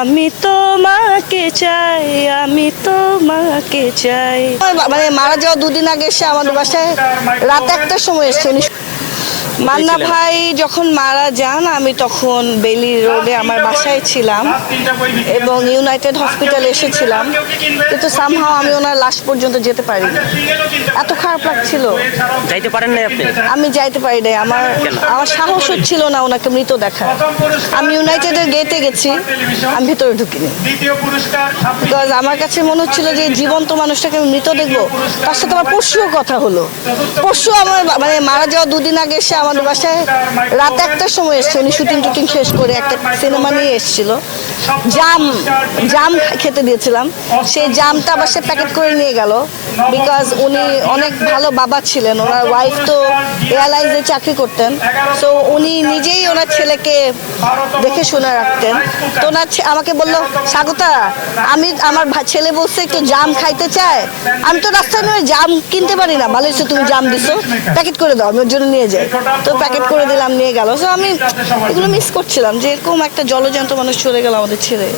আমি তোমাকে চাই, আমি তোমাকে চাই। মানে মারা যাওয়া দুদিন আগে এসে আমাদের বাসায় রাত একটার সময় এসছে। মান্না ভাই যখন মারা যান আমি তখন বেলি রোডে আমার বাসায় ছিলাম এবং ইউনাইটেড হসপিটালে এসেছিলাম। কিন্তু সামহাও আমি ওনার লাশ পর্যন্ত যেতে পারি এত খারাপ লাগছিল। যাইতে পারেন নাই আপনি? আমি যাইতে পারি নাই। আমার আমার সাহস হচ্ছিল না ওনাকে মৃত দেখা আমি ইউনাইটেডের গেটে গেছি। আমি ভিতরে ঢুকিনি। বিকজ আমার কাছে মনে হচ্ছিল যে জীবন্ত মানুষটাকে আমি মৃত দেখব। তার সাথে আমার পরশুও কথা হলো। পরশু আমার মানে মারা যাওয়া দুদিন আগে এসে আমাদের বাসায় রাত একটার সময় এসছে। উনি শুটিং টুটিং শেষ করে একটা সিনেমা নিয়ে এসেছিল। জাম জাম খেতে দিয়েছিলাম। সেই জামটা আবার সে প্যাকেট করে নিয়ে গেল। বিকজ উনি অনেক ভালো বাবা ছিলেন। ওনার ওয়াইফ তো এয়ারলাইন্সে চাকরি করতেন। তো উনি নিজেই ওনার ছেলেকে দেখে শুনে রাখতেন। তো ওনার আমাকে বলল স্বাগতা আমি আমার ছেলে বলছে একটু জাম খাইতে চায়। আমি তো রাস্তায় নয়, জাম কিনতে পারি না। ভালো তুমি জাম দিছো প্যাকেট করে দাও, আমি ওর জন্য নিয়ে যাই। তো প্যাকেট করে দিলাম নিয়ে গেল। তো আমি এগুলো মিস করছিলাম যে এরকম একটা জলজন্ত মানুষ চলে গেল আমাদের ছেড়ে।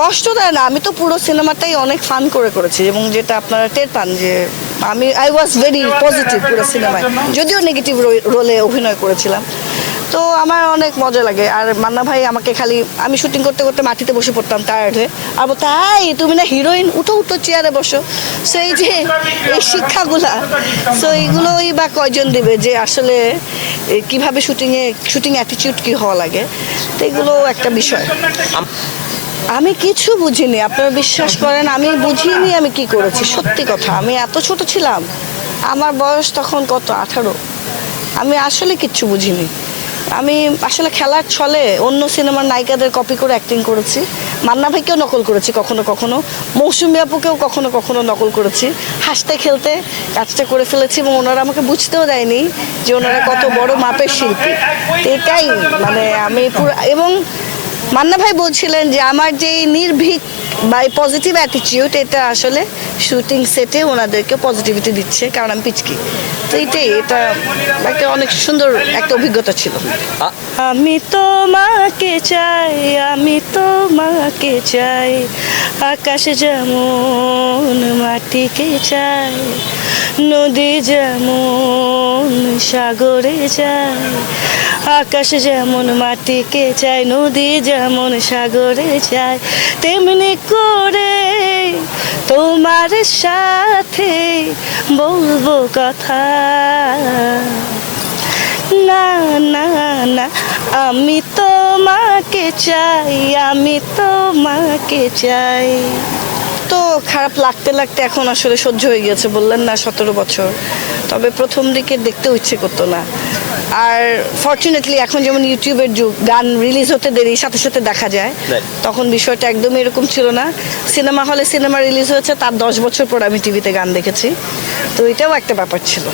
কষ্ট দেয় না আমি তো পুরো সিনেমাটাই অনেক ফান করে করেছি এবং যেটা আপনারা টের পান যে আমি আই ওয়াজ ভেরি পজিটিভ পুরো সিনেমায়। যদিও নেগেটিভ রোলে অভিনয় করেছিলাম। তো আমার অনেক মজা লাগে। আর মান্না ভাই আমাকে খালি, আমি শুটিং করতে করতে মাটিতে বসে পড়তাম টায়ার্ড হয়ে। আর এই তুমি না হিরোইন উঠো উঠো চেয়ারে বসো। সো এই যে, এই শিক্ষাগুলা সো এইগুলোই বা কয়জন দিবে যে আসলে কীভাবে শুটিংয়ে শুটিং অ্যাটিটিউড কী হওয়া লাগে? তো এগুলো একটা বিষয়। আমি কিছু বুঝিনি, আপনারা বিশ্বাস করেন, আমি বুঝিনি আমি কি করেছি, সত্যি কথা। আমি এত ছোট ছিলাম, আমার বয়স তখন কত? আঠারো। আমি আসলে কিচ্ছু বুঝিনি। আমি আসলে খেলার ছলে অন্য সিনেমার নায়িকাদের কপি করে অ্যাক্টিং করেছি। মান্না ভাইকেও নকল করেছি কখনো কখনো। মৌসুমি আপুকেও কখনো কখনো নকল করেছি। হাসতে খেলতে কাজটা করে ফেলেছি এবং ওনারা আমাকে বুঝতেও দেয়নি যে ওনারা কত বড় মাপের শিল্পী। এটাই মানে আমি পুরো এবং মান্না ভাই বলছিলেন যে আমার যে নির্ভীক বা পজিটিভ অ্যাটিটিউড এটা আসলে শুটিং সেটে ওনাদেরকে পজিটিভিটি দিচ্ছে, কারণ আমি পিচকি। তো এইটাই এটা একটা অনেক সুন্দর একটা অভিজ্ঞতা ছিল। আমি তোমাকে চাই, আমি তোমাকে চাই, আকাশ যেমন মাটিকে চাই, নদী যেমন সাগরে চাই, আকাশ যেমন মাটিকে চাই, নদী যেমন সাগরে যায়, তেমনি করে তোমার সাথে বলব কথা। না না না, আমি তোমাকে চাই, আমি তোমাকে চাই। তো খারাপ লাগতে লাগতে এখন আসলে সহ্য হয়ে গেছে বললেন না সতেরো বছর। তবে প্রথম দিকে দেখতেও ইচ্ছে করতো না। আর ফর্চুনেটলি এখন যেমন ইউটিউবের যুগ গান রিলিজ হতে দেরি সাথে সাথে দেখা যায়। তখন বিষয়টা একদম এরকম ছিল না। সিনেমা হলে সিনেমা রিলিজ হয়েছে তার দশ বছর পর আমি টিভিতে গান দেখেছি। তো এটাও একটা ব্যাপার ছিল।